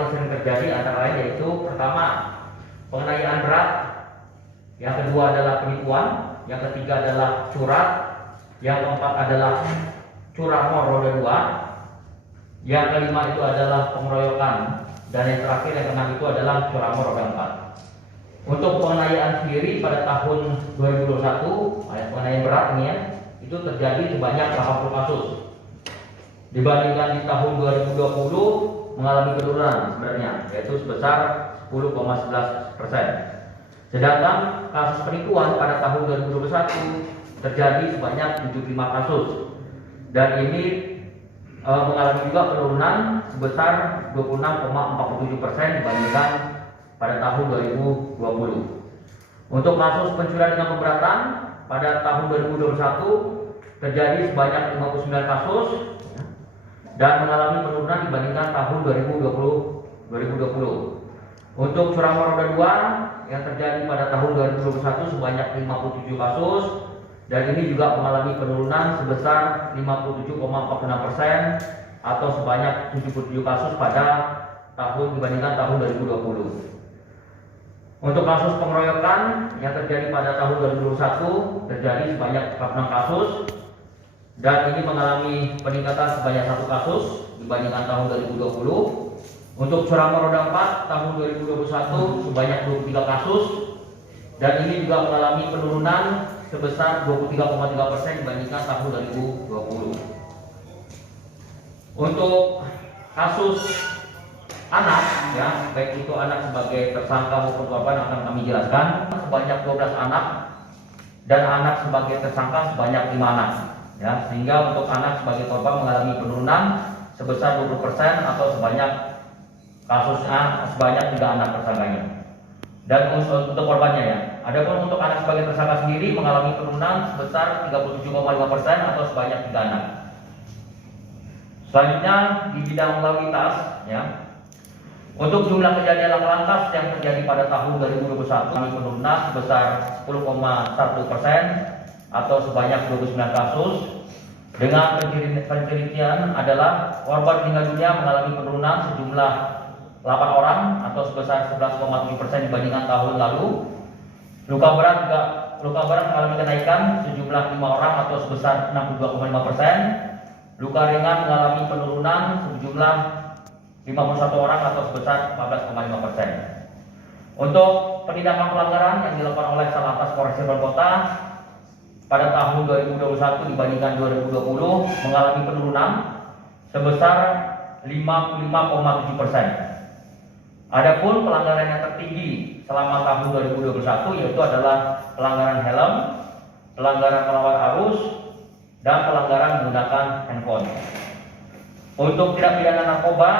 paling sering terjadi antara lain yaitu pertama penganiayaan berat, yang kedua adalah penipuan, yang ketiga adalah curat, yang keempat adalah curanmor roda 2, yang kelima itu adalah pengeroyokan, dan yang terakhir yang keenam itu adalah curanmor roda 4. Untuk penganiayaan sendiri pada tahun 2021, penganiayaan berat ini ya, itu terjadi sebanyak 80 kasus. Dibandingkan di tahun 2020 mengalami penurunan sebenarnya, yaitu sebesar 10,11%. Sedangkan kasus penipuan pada tahun 2021 terjadi sebanyak 75 kasus, dan ini mengalami juga penurunan sebesar 26,47% dibandingkan pada tahun 2020. Untuk kasus pencurian dengan pemberatan pada tahun 2021 terjadi sebanyak 59 kasus dan mengalami penurunan dibandingkan tahun 2020. Untuk curanmor roda 2 yang terjadi pada tahun 2021 sebanyak 57 kasus, dan ini juga mengalami penurunan sebesar 57,46% atau sebanyak 77 kasus pada tahun dibandingkan tahun 2020. Untuk kasus pengeroyokan yang terjadi pada tahun 2021 terjadi sebanyak 46 kasus, dan ini mengalami peningkatan sebanyak 1 kasus dibandingkan tahun 2020. Untuk curanmor roda 4 tahun 2021 sebanyak 23 kasus, dan ini juga mengalami penurunan sebesar 23,3% dibandingkan tahun 2020. Untuk kasus anak, ya, baik itu anak sebagai tersangka maupun korban akan kami jelaskan. Sebanyak 12 anak dan anak sebagai tersangka sebanyak 5 anak, ya, sehingga untuk anak sebagai korban mengalami penurunan sebesar 20% atau sebanyak kasusnya sebanyak 3 anak tersangkanya. Dan untuk korbannya ya, adapun untuk anak sebagai tersangka sendiri mengalami penurunan sebesar 37,5% atau sebanyak 3 anak. Selanjutnya di bidang lalu lintas, ya. Untuk jumlah kejadian laka lantas yang terjadi pada tahun 2021 mengalami penurunan sebesar 10,1% atau sebanyak 29 kasus. Dengan pencirian adalah korban meninggal dunia mengalami penurunan sejumlah 8 orang atau sebesar 11,7% dibandingkan tahun lalu. Luka berat mengalami kenaikan sejumlah 5 orang atau sebesar 62,5%. Luka ringan mengalami penurunan sejumlah 51 orang atau sebesar 14,5%. Untuk penindakan pelanggaran yang dilakukan oleh Satlantas Polres Cirebon Kota pada tahun 2021 dibandingkan 2020 mengalami penurunan sebesar 55,7%. Adapun pelanggaran yang tertinggi selama tahun 2021 yaitu adalah pelanggaran helm, pelanggaran melawan arus, dan pelanggaran menggunakan handphone. Untuk tindak pidana narkoba,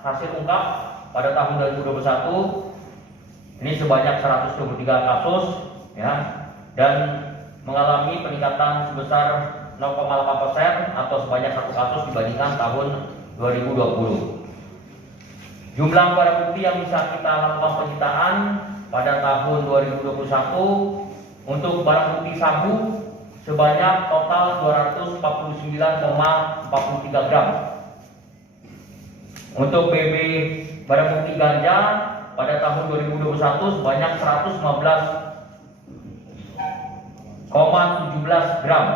hasil ungkap pada tahun 2021 ini sebanyak 123 kasus, ya, dan mengalami peningkatan sebesar 0,8% atau sebanyak 1 kasus dibandingkan tahun 2020. Jumlah barang bukti yang bisa kita lakukan penyitaan pada tahun 2021 untuk barang bukti sabu sebanyak total 249,43 gram. Untuk BB barang bukti ganja pada tahun 2021 sebanyak 115,17 gram,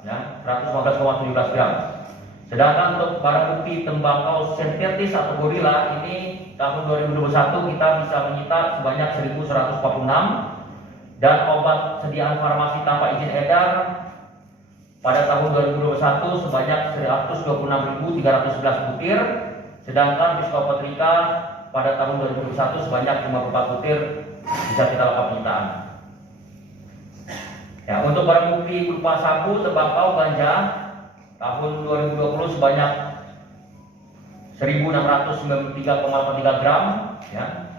ya, 115,17 gram. Sedangkan untuk barang bukti tembakau sintetis atau gorila ini tahun 2021 kita bisa menyita sebanyak 1.146, dan obat sediaan farmasi tanpa izin edar pada tahun 2021 sebanyak 126.311 butir, sedangkan psikopetrika pada tahun 2021 sebanyak 54 butir bisa kita lakukan penyitaan. Ya, untuk barang bukti berupa sabu, tembakau, ganja tahun 2020 sebanyak 1.693,3 gram, ya.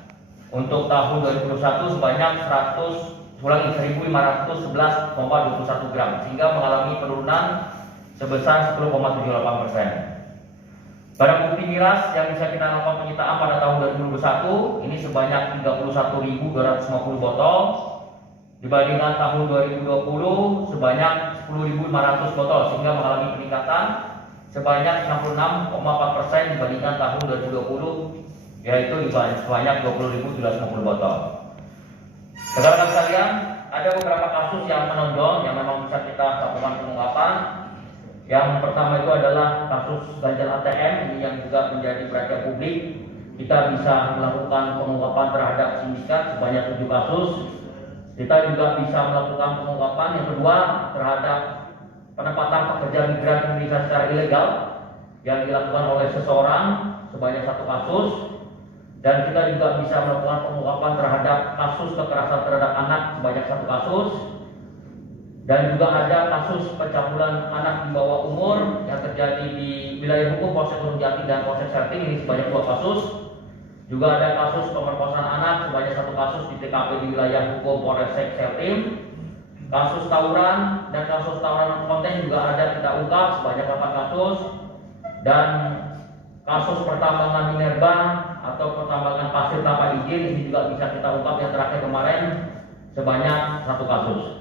Untuk tahun 2021 sebanyak 1.511,21 gram, sehingga mengalami penurunan sebesar 10,78%. Barang bukti miras yang bisa kita lakukan penyitaan pada tahun 2021 ini sebanyak 31.250 botol, dibandingkan tahun 2020 sebanyak 10.500 botol, sehingga mengalami peningkatan sebanyak 66,4% dibandingkan tahun 2020 yaitu sebanyak 20.750 botol. Rekan-rekan sekalian, ada beberapa kasus yang menonjol yang memang bisa kita lakukan pengungkapan. Yang pertama itu adalah kasus ganjal ATM, ini yang juga menjadi perhatian publik. Kita bisa melakukan pengungkapan terhadap sindikat sebanyak 7 kasus. Kita juga bisa melakukan pengungkapan yang kedua terhadap penempatan pekerja migran Indonesia secara ilegal yang dilakukan oleh seseorang sebanyak 1 kasus. Dan kita juga bisa melakukan pengungkapan terhadap kasus kekerasan terhadap anak sebanyak 1 kasus. Dan juga ada kasus pencabulan anak di bawah umur yang terjadi di wilayah hukum Polsek Gunung Jati dan Polsek Serping, ini sebanyak 2 kasus. Juga ada kasus pemerkosaan anak sebanyak 1 kasus di TKP di wilayah hukum Polsek Serping. Kasus tawuran dan kasus tawuran konten juga ada kita ungkap sebanyak 8 kasus. Dan kasus pertambangan minerba atau pertambangan pasir tanpa izin ini juga bisa kita ungkap yang terakhir kemarin sebanyak 1 kasus.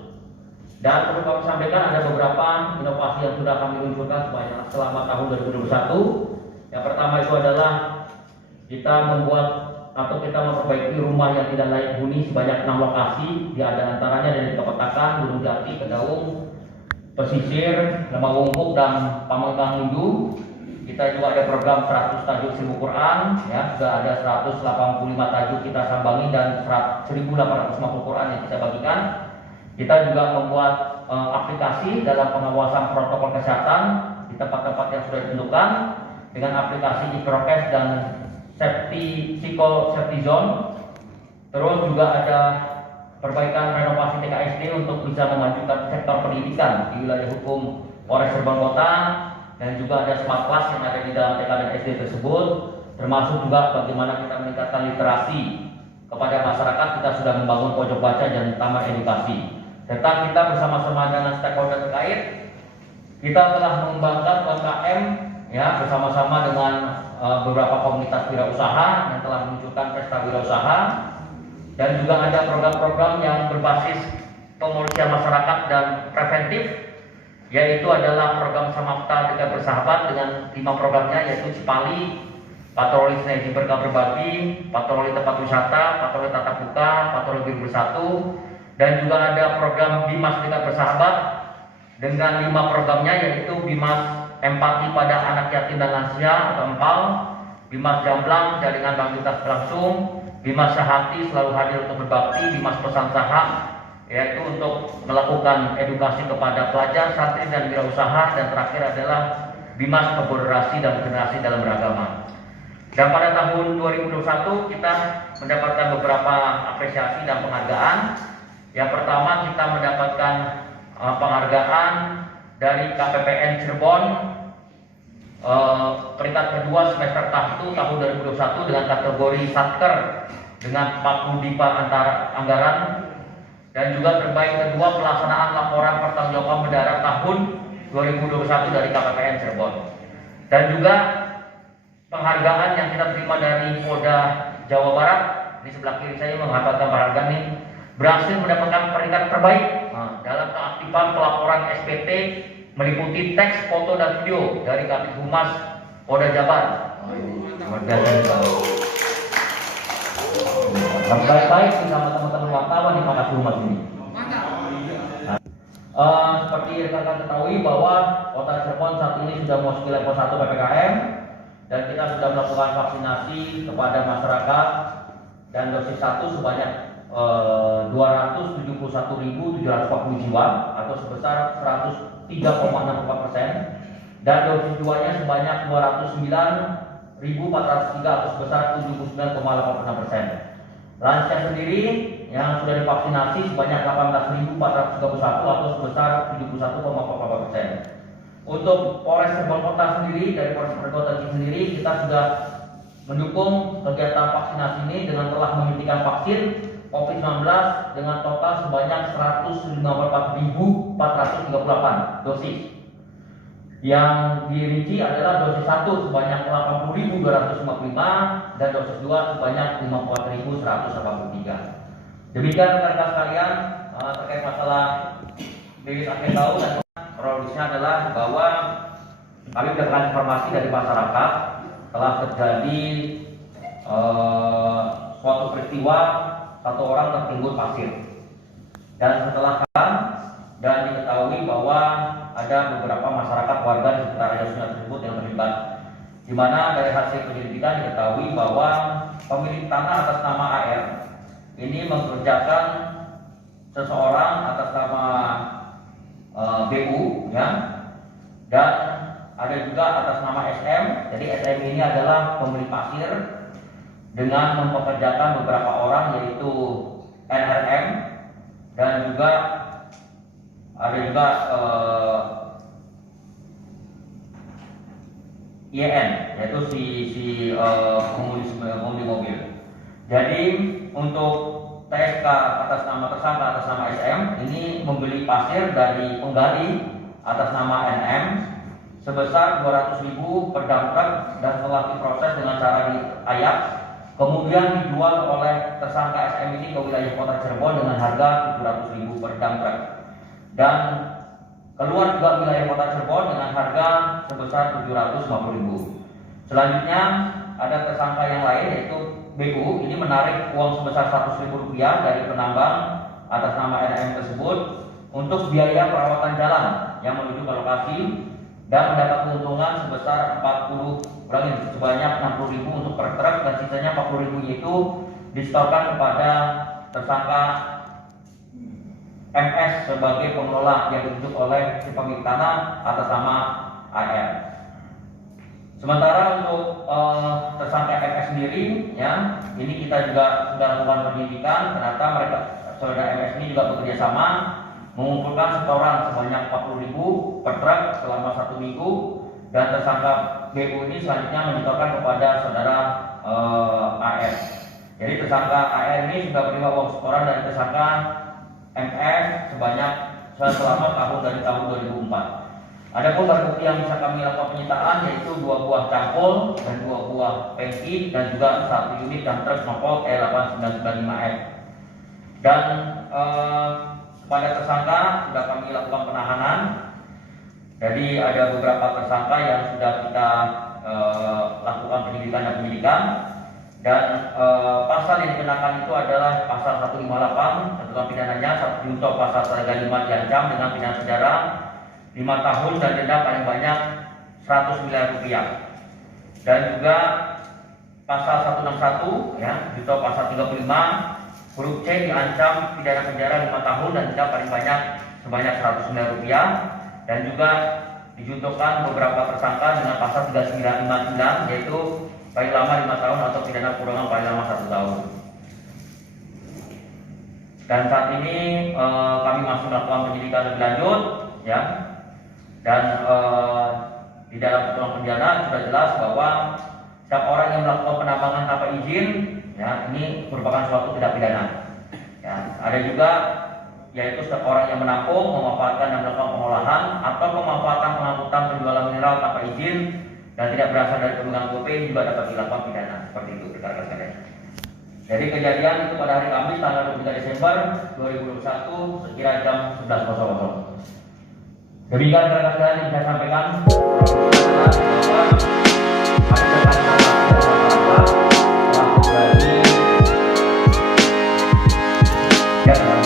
Dan perlu kami sampaikan ada beberapa inovasi yang sudah kami luncurkan selama tahun 2021. Yang pertama itu adalah kita membuat atau kita memperbaiki rumah yang tidak layak huni sebanyak 6 lokasi. Di antaranya dari Kepetakan, Gunung Jati, Kedaung, Pesisir, Lembang Wungkuk, dan Pamengkang Mundu. Kita juga ada program 100 tajuk ilmu Quran, ya, sudah ada 185 tajuk kita sambangi dan 1.850 Quran yang kita bagikan. Kita juga membuat aplikasi dalam pengawasan protokol kesehatan di tempat-tempat yang sudah ditentukan dengan aplikasi e-prokes dan safety zone. Terus juga ada perbaikan renovasi TKSD untuk bisa memajukan sektor pendidikan di wilayah hukum Polres Cirebon Kota, dan juga ada smart class yang ada di dalam TK dan SD tersebut, termasuk juga bagaimana kita meningkatkan literasi kepada masyarakat. Kita sudah membangun pojok baca dan taman edukasi, serta kita bersama-sama dengan stakeholder terkait kita telah mengembangkan UMKM, ya, bersama-sama dengan beberapa komunitas wirausaha yang telah menunjukkan pesta wirausaha. Dan juga ada program-program yang berbasis pemolisian masyarakat dan preventif, yaitu adalah program Samapta Dekat Bersahabat dengan 5 programnya, yaitu Cipali, patroli sinergi berkah berbagi, patroli tempat wisata, patroli tatap muka, patroli biru bersatu. Dan juga ada program Bimas Dekat Bersahabat dengan 5 programnya, yaitu Bimas Empati pada Anak Yatim dan Lansia atau EMPAL, Bimas Jamblang Jaringan Bangkitas Berlangsung, Bimas Sehati Selalu Hadir untuk Berbakti, Bimas Pesan Saham, yaitu untuk melakukan edukasi kepada pelajar, santri, dan wirausaha. Dan terakhir adalah Bimas Keborderasi dan Generasi dalam Beragama. Dan pada tahun 2021 kita mendapatkan beberapa apresiasi dan penghargaan. Yang pertama, kita mendapatkan penghargaan dari KPPN Cirebon peringkat kedua semester 1 tahun 2021 dengan kategori Satker dengan 40 DIPA antara anggaran. Dan juga terbaik kedua pelaksanaan laporan pertanggungjawaban mendarat tahun 2021 dari KPPN Cirebon. Dan juga penghargaan yang kita terima dari Polda Jawa Barat, ini sebelah kiri saya mengharapkan penghargaan ini, berhasil mendapatkan peringkat terbaik dalam keaktifan pelaporan SPT meliputi teks, foto, dan video dari Kabid Humas Polda Jabar. Baik-baik bersama teman-teman wartawan di Makasih Humas ini. Seperti yang kalian ketahui bahwa Kota Cirebon saat ini sudah memasuki level 1 PPKM, dan kita sudah melakukan vaksinasi kepada masyarakat, dan dosis 1 sebanyak 271.740 jiwa atau sebesar 103,64%, dan dosis 2-nya sebanyak 209.403 atau sebesar 79,86%. Lansia sendiri yang sudah divaksinasi sebanyak 18.431 atau sebesar 71,44%. Untuk Polres Cirebon Kota sendiri, dari Polres Cirebon Kota sendiri, kita sudah mendukung kegiatan vaksinasi ini dengan telah menyuntikkan vaksin COVID-19 dengan total sebanyak 154.438 dosis. Yang dirinci adalah dosis 1 sebanyak 80.255 dan dosis 2 sebanyak 54.183. Demikian rekan-rekan sekalian terkait masalah rilis akhir tahun, dan kronologisnya adalah bahwa kami mendapatkan informasi dari masyarakat telah terjadi suatu peristiwa satu orang tertimbun pasir, dan setelah dan diketahui bahwa ada beberapa masyarakat warga di sekitar area sungai tersebut yang terlibat, di mana dari hasil penyelidikan diketahui bahwa pemilik tanah atas nama AR ini mengerjakan seseorang atas nama BU, ya, dan ada juga atas nama SM. Jadi SM ini adalah pemilik pasir dengan mempekerjakan beberapa orang, yaitu NRM, dan juga ada juga IN, yaitu si pengemudi mobil. Jadi untuk TSK atas nama tersangka atas nama SM ini membeli pasir dari penggali atas nama NM sebesar 200.000 per dump truck, dan setelah diproses dengan cara diayak, kemudian dijual oleh tersangka SM ini ke wilayah kota Cirebon dengan harga 700.000 per dump truck, dan keluar juga wilayah kota Cirebon dengan harga sebesar 750.000. Selanjutnya ada tersangka yang lain, yaitu BU ini menarik uang sebesar 100.000 rupiah dari penambang atas nama NM tersebut untuk biaya perawatan jalan yang menuju ke lokasi, dan mendapat keuntungan sebesar sebanyak 60.000 untuk per truk, dan sisanya 40.000 itu disetorkan kepada tersangka MS sebagai pengelola yang ditunjuk oleh si pemilik tanah atas nama AR. Sementara untuk tersangka MS sendiri, ya, ini kita juga sudah lakukan penyelidikan. Ternyata mereka saudara MS ini juga bekerja sama mengumpulkan setoran sebanyak 40.000 per truk selama 1 minggu, dan tersangka BU ini selanjutnya menyetorkan kepada saudara AR. Jadi tersangka AR ini sudah menerima uang setoran dari tersangka MS selama tahun 2004. Adapun barang bukti yang bisa kami lakukan penyitaan yaitu 2 buah cangkul dan 2 buah pengki, dan juga 1 unit dump truck Snowplow E8995F. Dan pada tersangka sudah kami lakukan penahanan. Jadi ada beberapa tersangka yang sudah kita lakukan penyidikan, dan pasal yang dikenakan itu adalah pasal 158, satuan pidananya junto pasal 135 diancam dengan pidana penjara 5 tahun dan denda paling banyak 100 miliar rupiah. Dan juga pasal 161, ya, junto pasal 35 huruf C diancam pidana penjara 5 tahun dan denda paling banyak sebanyak 100 miliar rupiah, dan juga dijuntukan beberapa tersangka dengan pasal 3959, yaitu paling lama 5 tahun atau pidana kurungan paling lama 1 tahun. Dan saat ini kami masih melakukan penyidikan lebih lanjut, ya, dan di dalam ketentuan pidana sudah jelas bahwa setiap orang yang melakukan penambangan tanpa izin, ya, ini merupakan suatu tindak pidana. Ya, ada juga yaitu setiap orang yang menampung, memanfaatkan dan melakukan pengolahan atau pemanfaatan, pengangkutan, penjualan mineral tanpa izin dan tidak berasal dari pemegang BOP juga dapat dilakukan pidana. Seperti itu rekan-rekan sekalian. Jadi kejadian itu pada hari Kamis tanggal 23 Desember 2021 sekira jam 11.00. Demikian rekan-rekan sekalian yang saya sampaikan. Ya.